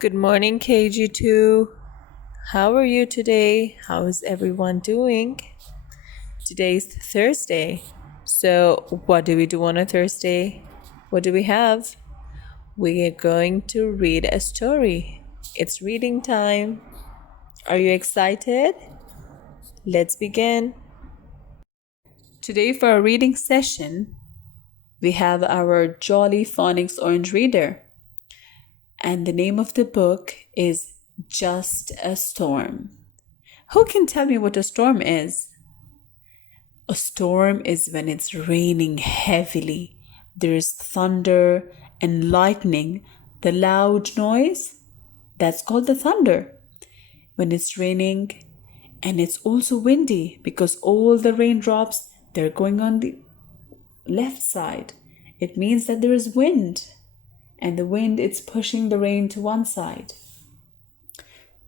Good morning, KG2. How are you today? How is everyone doing? Today's Thursday. So, what do we do on a Thursday? What do we have? We are going to read a story. It's reading time. Are you excited? Let's begin. Today, for our reading session, we have our Jolly Phonics Orange Reader. And the name of the book is Just a Storm. Who can tell me what a storm is? A storm is when it's raining heavily. There's thunder and lightning. The loud noise, that's called the thunder. When it's raining, and it's also windy because all the raindrops, they're going on the left side. It means that there is wind. And the wind, it's pushing the rain to one side.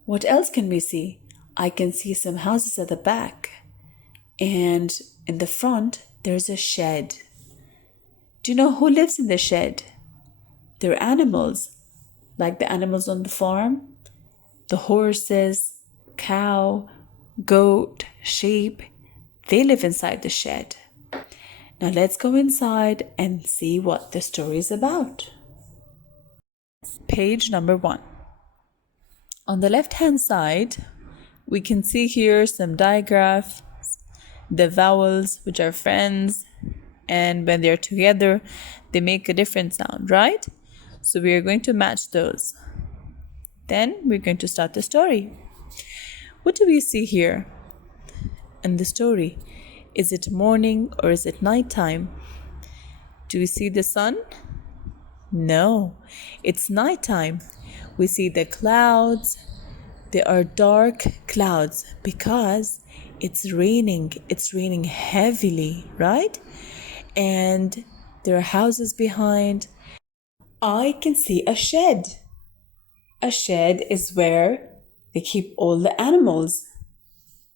What else can we see? I can see some houses at the back. And in the front, there's a shed. Do you know who lives in the shed? They're animals, like the animals on the farm. The horses, cow, goat, sheep, they live inside the shed. Now let's go inside and see what the story is about. Page number 1. On the left-hand side, we can see here some digraphs, the vowels, which are friends, and when they're together, they make a different sound, right? So we are going to match those. Then we're going to start the story. What do we see here in the story? Is it morning or is it nighttime? Do we see the sun? No, it's nighttime. We see the clouds. They are dark clouds because it's raining. It's raining heavily, right? And there are houses behind. I can see a shed. A shed is where they keep all the animals,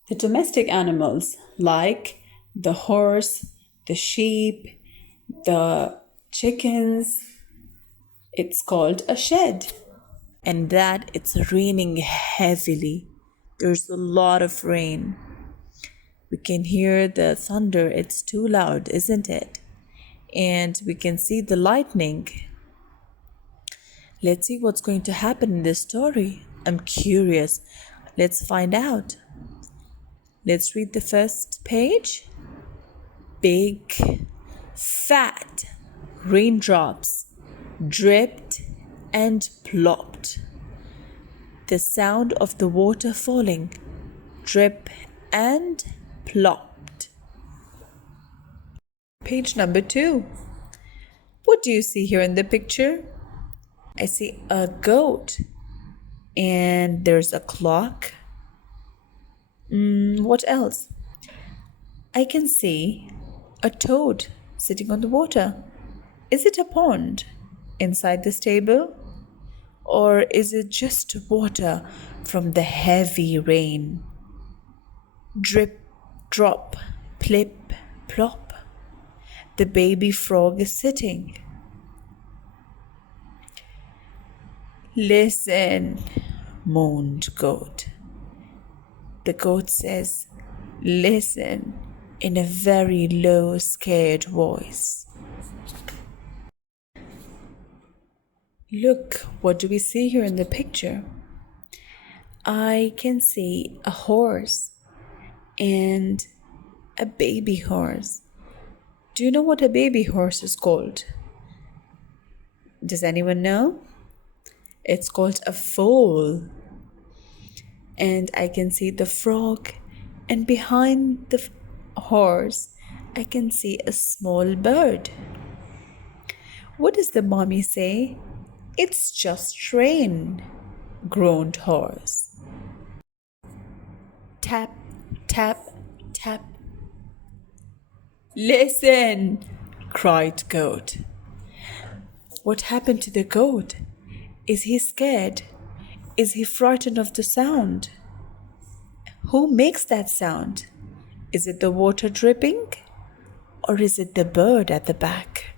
the domestic animals, like the horse, the sheep, the chickens. It's called a shed. And that it's raining heavily. There's a lot of rain. We can hear the thunder. It's too loud, isn't it? And we can see the lightning. Let's see what's going to happen in this story. I'm curious. Let's find out. Let's read the first page. Big, fat raindrops dripped and plopped. The sound of the water falling, drip and plopped. Page number 2. What do you see here in the picture? I see a goat and there's a clock. What else? I can see a toad sitting on the water. Is it a pond inside this table? Or is it just water from the heavy rain? Drip, drop, plip, plop. The baby frog is sitting. Listen, moaned goat. The goat says, listen, in a very low, scared voice. Look, what do we see here in the picture? I can see a horse and a baby horse. Do you know what a baby horse is called? Does anyone know? It's called a foal. And I can see the frog, and behind the horse, I can see a small bird. What does the mommy say? It's just rain, groaned horse. Tap, tap, tap. Listen, cried goat. What happened to the goat? Is he scared? Is he frightened of the sound? Who makes that sound? Is it the water dripping? Or is it the bird at the back?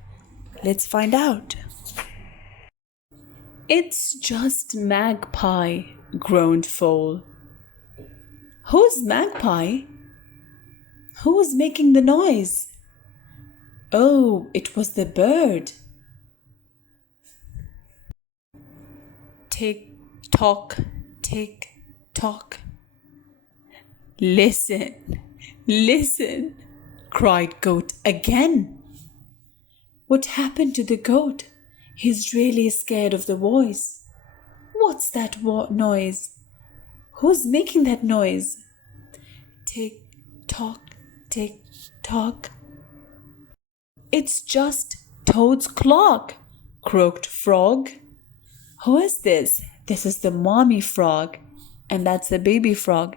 Let's find out. It's just Magpie, groaned Foal. Who's Magpie? Who was making the noise? Oh, it was the bird. Tick tock, tick tock. Listen, listen, cried Goat again. What happened to the goat? He's really scared of the voice. What's that noise? Who's making that noise? Tick tock, tick tock. It's just Toad's clock, croaked Frog. Who is this? This is the mommy frog, and that's the baby frog.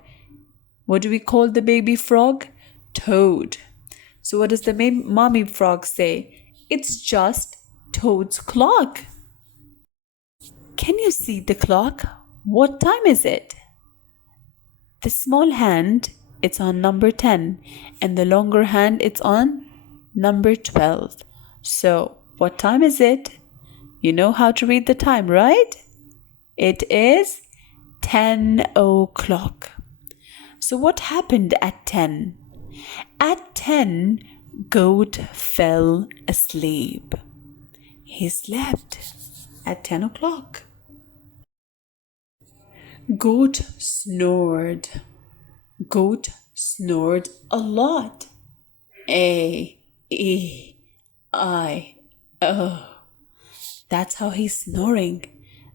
What do we call the baby frog? Toad. So what does the mommy frog say? It's just Toad's clock. Can you see the clock? What time is it? The small hand, it's on number 10, and the longer hand, it's on number 12. So what time is it? You know how to read the time, right? It is 10 o'clock. So what happened at 10? At 10, Goat fell asleep. He slept at 10 o'clock. Goat snored. Goat snored a lot. A, E, I, O. That's how he's snoring.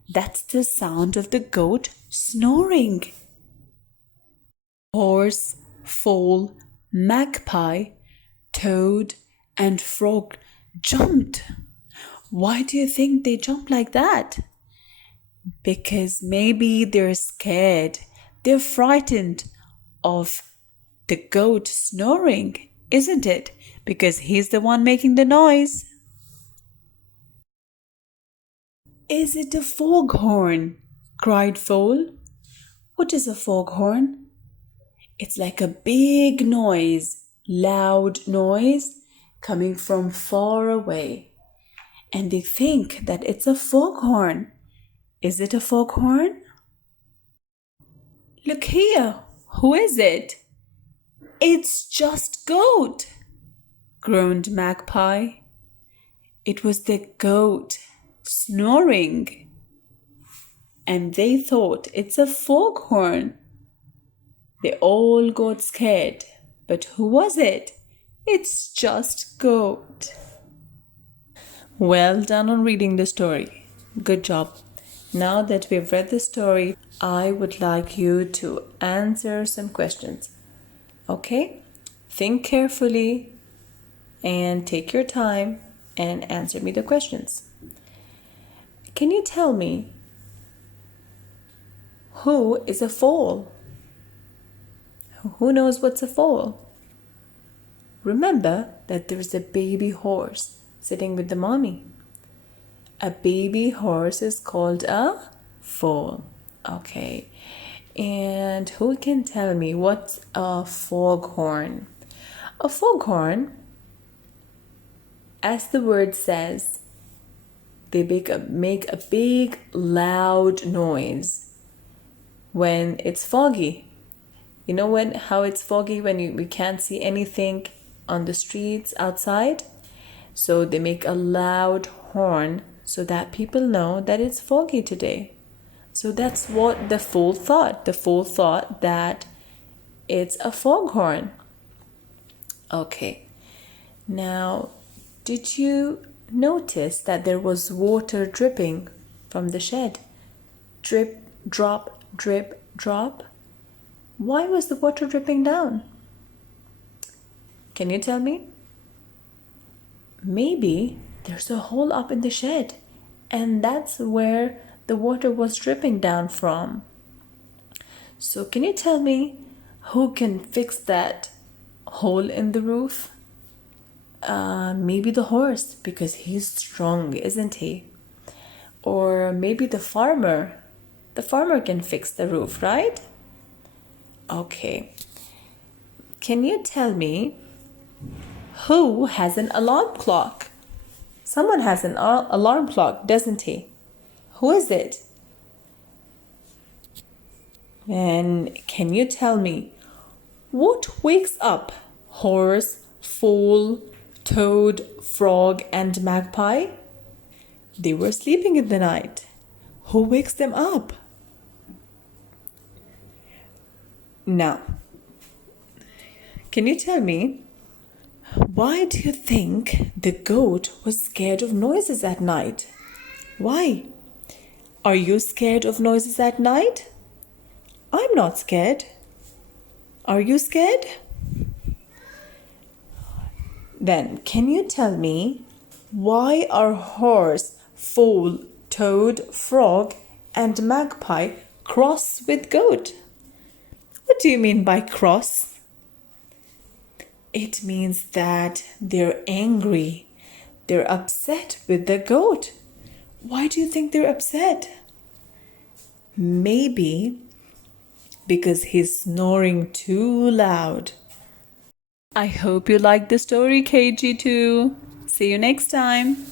That's the sound of the goat snoring. Horse, foal, magpie, toad, and frog jumped. Why do you think they jumped like that? Because maybe they're scared. They're frightened of the goat snoring, isn't it? Because he's the one making the noise. Is it a foghorn? Cried Foal. What is a foghorn? It's like a big noise, loud noise coming from far away. And they think that it's a foghorn. Is it a foghorn? Look here. Who is it? It's just Goat, groaned Magpie. It was the goat snoring, and they thought it's a foghorn. They all got scared, but who was it? It's just Goat. Well done on reading the story. Good job. Now that we've read the story, I would like you to answer some questions. Okay? Think carefully and take your time and answer me the questions. Can you tell me who is a foal? Who knows what's a foal? Remember that there's a baby horse sitting with the mommy. A baby horse is called a foal. Okay. And who can tell me what's a foghorn? A foghorn, as the word says, they make a big loud noise when it's foggy. You know how it's foggy when we can't see anything on the streets outside? So they make a loud horn so that people know that it's foggy today. So that's what the fool thought. The fool thought that it's a foghorn. Okay. Now, did you notice that there was water dripping from the shed? Drip, drop, drip, drop. Why was the water dripping down? Can you tell me? Maybe there's a hole up in the shed, and that's where the water was dripping down from. So can you tell me who can fix that hole in the roof? Maybe the horse, because he's strong, isn't he? Or maybe the farmer. The farmer can fix the roof, right? Okay. Can you tell me who has an alarm clock? Someone has an alarm clock, doesn't he? Who is it? And can you tell me what wakes up horse, fowl, toad, frog, and magpie? They were sleeping in the night. Who wakes them up? Now, can you tell me, why do you think the goat was scared of noises at night? Why? Are you scared of noises at night? I'm not scared. Are you scared? Then, can you tell me, why are horse, fowl, toad, frog, and magpie cross with goat? What do you mean by cross? It means that they're angry. They're upset with the goat. Why do you think they're upset? Maybe because he's snoring too loud. I hope you liked the story, KG2. See you next time.